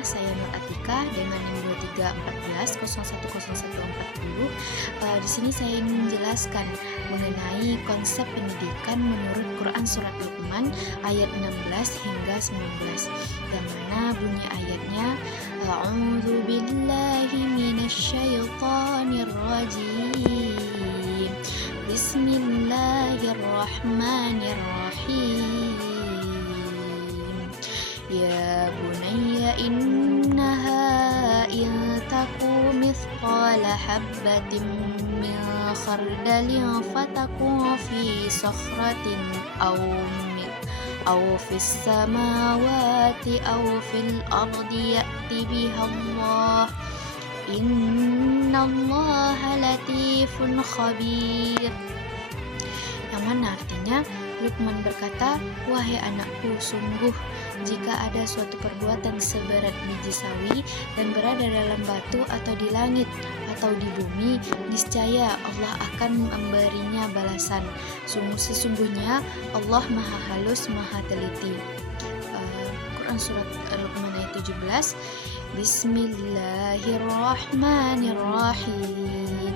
saya Nur Atika dengan NIM 2314010140. Di sini saya ingin menjelaskan mengenai konsep pendidikan menurut Quran Surat Luqman ayat 16 hingga 19, yang mana bunyi ayatnya A'udzu billahi minasyaitonir rajim. Bismillahirrahmanirrahim. Ya bunayya innaha in taku mithqala habbatin min khardalin fatakun fi sakhratin aw fis samawati aw fil ardi ya'ti biha Allah. Innallaha latifun khabir. Yang mana artinya Luqman berkata, "Wahai anakku, sungguh jika ada suatu perbuatan seberat biji sawi dan berada dalam batu atau di langit atau di bumi, niscaya Allah akan memberinya balasan. Sesungguhnya Allah Maha Halus, Maha Teliti." Quran Surat Luqman ayat 17. Bismillahirrahmanirrahim.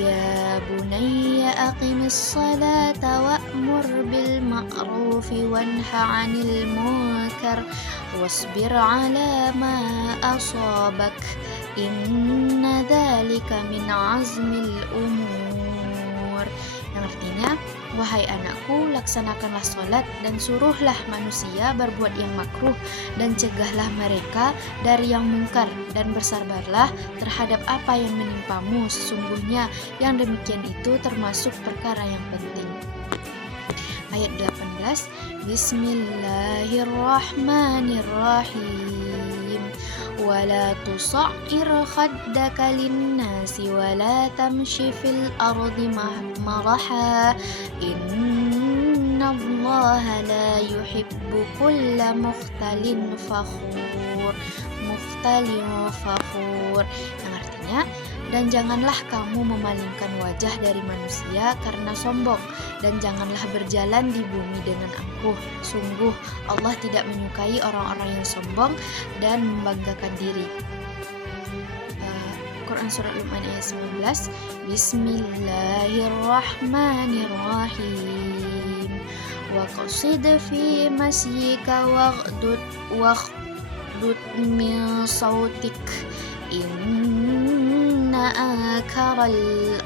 Ya bunayya aqimis salata wa'mur bil ma'rufi wanha 'anil munkar wasbir 'ala ma asabak inna dzalika min 'azmil umur. Yang artinya, wahai anakku, laksanakanlah sholat dan suruhlah manusia berbuat yang makruh dan cegahlah mereka dari yang mungkar, dan bersabarlah terhadap apa yang menimpamu. Sesungguhnya yang demikian itu termasuk perkara yang penting. Ayat 18. Bismillahirrahmanirrahim. Wala tusa'ir khaddaka linnasi wala tamshi fil ardi maraha innallaha la yuhibbu kulla mukhtalin fakhur. Yang artinya, dan janganlah kamu memalingkan wajah dari manusia karena sombong, dan janganlah berjalan di bumi dengan angkuh. Sungguh Allah tidak menyukai orang-orang yang sombong dan membanggakan diri. Quran Surat Luqman ayat 19. Bismillahirrahmanirrahim. Wa qasid fi masyika waghdud min sautik inna akaral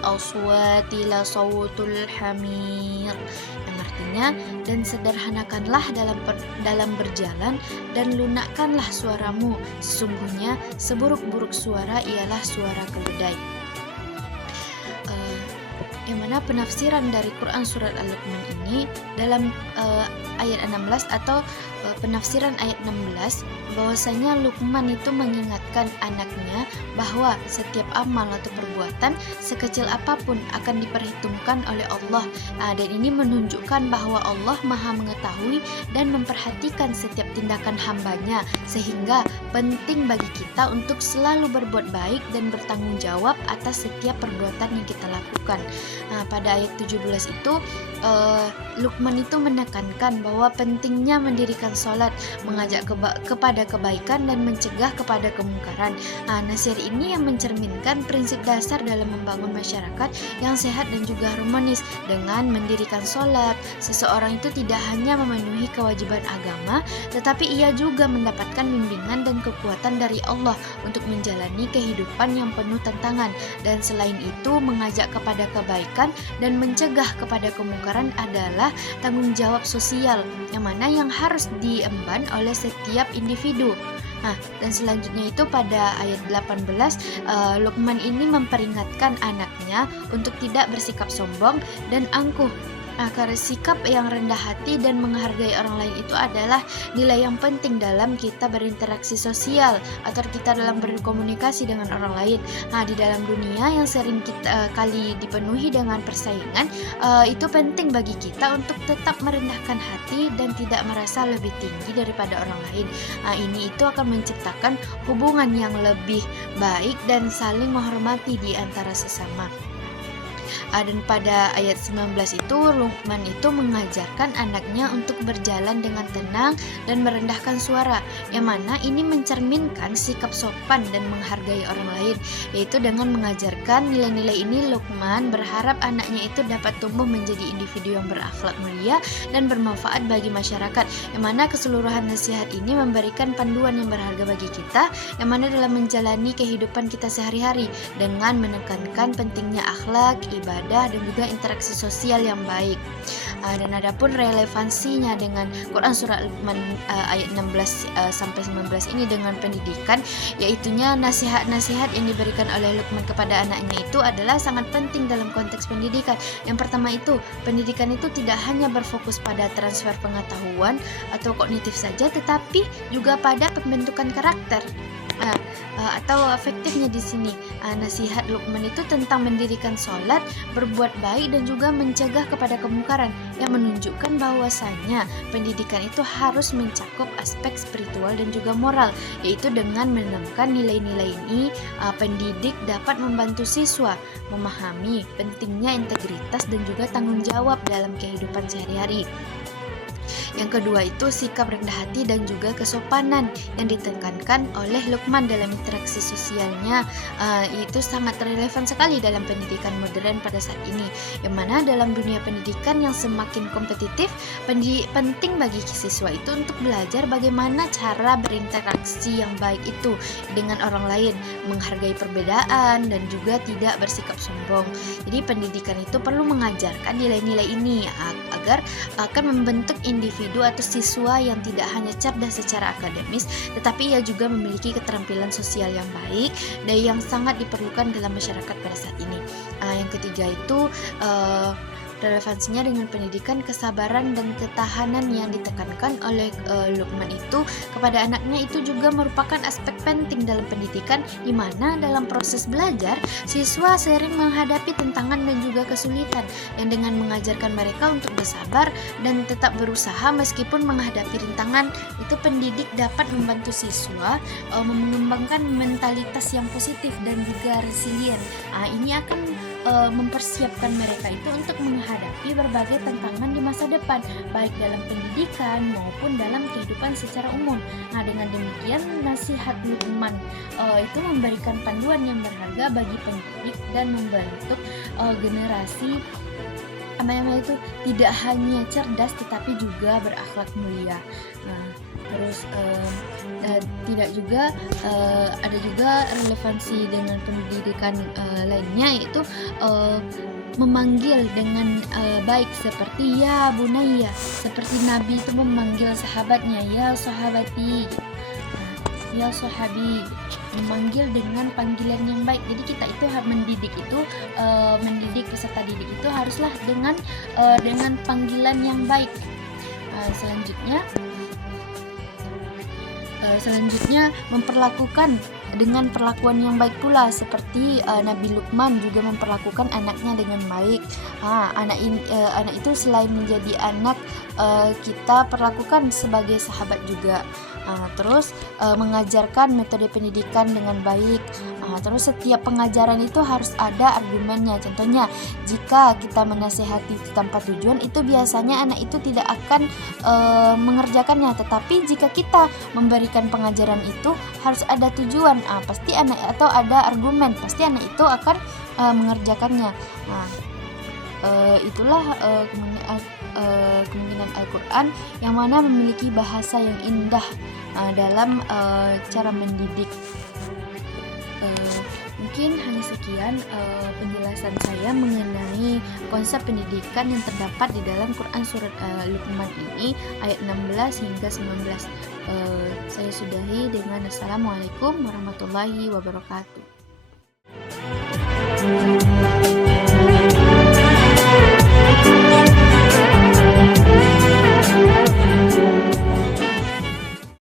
aswati la sautul hamir. Yang artinya, dan sederhanakanlah dalam berjalan dan lunakkanlah suaramu, sesungguhnya seburuk-buruk suara ialah suara keledai. Yang mana penafsiran dari Quran Surat Al-Luqman ini dalam ayat 16 atau penafsiran ayat 16, bahwasanya Luqman itu mengingatkan anaknya bahwa setiap amal atau perbuatan sekecil apapun akan diperhitungkan oleh Allah. Dan ini menunjukkan bahwa Allah Maha mengetahui dan memperhatikan setiap tindakan hambanya, sehingga penting bagi kita untuk selalu berbuat baik dan bertanggung jawab atas setiap perbuatan yang kita lakukan. Pada ayat 17 itu Luqman itu menekankan bahwa pentingnya mendirikan sholat, mengajak kepada kebaikan dan mencegah kepada kemungkaran. Nasihat ini yang mencerminkan prinsip dasar dalam membangun masyarakat yang sehat dan juga harmonis. Dengan mendirikan sholat, seseorang itu tidak hanya memenuhi kewajiban agama, tetapi ia juga mendapatkan bimbingan dan kekuatan dari Allah untuk menjalani kehidupan yang penuh tantangan. Dan selain itu, mengajak kepada kebaikan dan mencegah kepada kemungkaran adalah tanggung jawab sosial yang mana yang harus diemban oleh setiap individu. Dan selanjutnya itu pada ayat 18, Luqman ini memperingatkan anaknya untuk tidak bersikap sombong dan angkuh. Karena sikap yang rendah hati dan menghargai orang lain itu adalah nilai yang penting dalam kita berinteraksi sosial atau kita dalam berkomunikasi dengan orang lain. Di dalam dunia yang sering kita kali dipenuhi dengan persaingan, itu penting bagi kita untuk tetap merendahkan hati dan tidak merasa lebih tinggi daripada orang lain. Ini itu akan menciptakan hubungan yang lebih baik dan saling menghormati di antara sesama. Dan pada ayat 19 itu Luqman itu mengajarkan anaknya untuk berjalan dengan tenang dan merendahkan suara, yang mana ini mencerminkan sikap sopan dan menghargai orang lain. Yaitu dengan mengajarkan nilai-nilai ini, Luqman berharap anaknya itu dapat tumbuh menjadi individu yang berakhlak mulia dan bermanfaat bagi masyarakat, yang mana keseluruhan nasihat ini memberikan panduan yang berharga bagi kita, yang mana dalam menjalani kehidupan kita sehari-hari dengan menekankan pentingnya akhlak, ibadah, dan juga interaksi sosial yang baik. Dan adapun relevansinya dengan Quran Surah Luqman ayat 16 sampai 19 ini dengan pendidikan, yaitunya nasihat-nasihat yang diberikan oleh Luqman kepada anaknya itu adalah sangat penting dalam konteks pendidikan. Yang pertama itu, pendidikan itu tidak hanya berfokus pada transfer pengetahuan atau kognitif saja, tetapi juga pada pembentukan karakter. Atau efektifnya di sini nasihat Luqman itu tentang mendirikan sholat, berbuat baik, dan juga mencegah kepada kemungkaran, yang menunjukkan bahwasanya pendidikan itu harus mencakup aspek spiritual dan juga moral, yaitu dengan menemukan nilai-nilai ini pendidik dapat membantu siswa memahami pentingnya integritas dan juga tanggung jawab dalam kehidupan sehari-hari. Yang kedua itu sikap rendah hati dan juga kesopanan yang ditekankan oleh Luqman dalam interaksi sosialnya. Itu sangat relevan sekali dalam pendidikan modern pada saat ini, yang mana dalam dunia pendidikan yang semakin kompetitif, penting bagi siswa itu untuk belajar bagaimana cara berinteraksi yang baik itu dengan orang lain, menghargai perbedaan, dan juga tidak bersikap sombong. Jadi pendidikan itu perlu mengajarkan nilai-nilai ini agar akan membentuk individu atau siswa yang tidak hanya cerdas secara akademis, tetapi ia juga memiliki keterampilan sosial yang baik dan yang sangat diperlukan dalam masyarakat pada saat ini. Yang ketiga itu relevansinya dengan pendidikan, kesabaran dan ketahanan yang ditekankan oleh Luqman itu kepada anaknya itu juga merupakan aspek penting dalam pendidikan, di mana dalam proses belajar siswa sering menghadapi tantangan dan juga kesulitan, yang dengan mengajarkan mereka untuk bersabar dan tetap berusaha meskipun menghadapi rintangan, itu pendidik dapat membantu siswa mengembangkan mentalitas yang positif dan juga resilient. Ini akan mempersiapkan mereka itu untuk menghadapi berbagai tantangan di masa depan, baik dalam pendidikan maupun dalam kehidupan secara umum. Dengan demikian nasihat Luqman itu memberikan panduan yang berharga bagi pendidik dan membentuk generasi itu tidak hanya cerdas tetapi juga berakhlak mulia. Terus tidak juga ada juga relevansi dengan pendidikan lainnya, yaitu memanggil dengan baik seperti ya bunayya, seperti Nabi itu memanggil sahabatnya ya sahabati, ya sahabi, memanggil dengan panggilan yang baik. Jadi kita itu mendidik peserta didik itu haruslah dengan panggilan yang baik. Selanjutnya memperlakukan dengan perlakuan yang baik pula, seperti Nabi Luqman juga memperlakukan anaknya dengan baik. Anak itu selain menjadi anak, kita perlakukan sebagai sahabat juga. Terus mengajarkan metode pendidikan dengan baik. Terus setiap pengajaran itu harus ada argumennya. Contohnya, jika kita menasehati tanpa tujuan, itu biasanya anak itu tidak akan mengerjakannya. Tetapi jika kita memberikan pengajaran itu harus ada tujuan, pasti anak atau ada argumen, pasti anak itu akan mengerjakannya. Itulah kemungkinan Al-Quran yang mana memiliki bahasa yang indah dalam cara mendidik. Mungkin hanya sekian penjelasan saya mengenai konsep pendidikan yang terdapat di dalam Quran surat Luqman ini ayat 16 hingga 19. Saya sudahi dengan Assalamualaikum warahmatullahi wabarakatuh.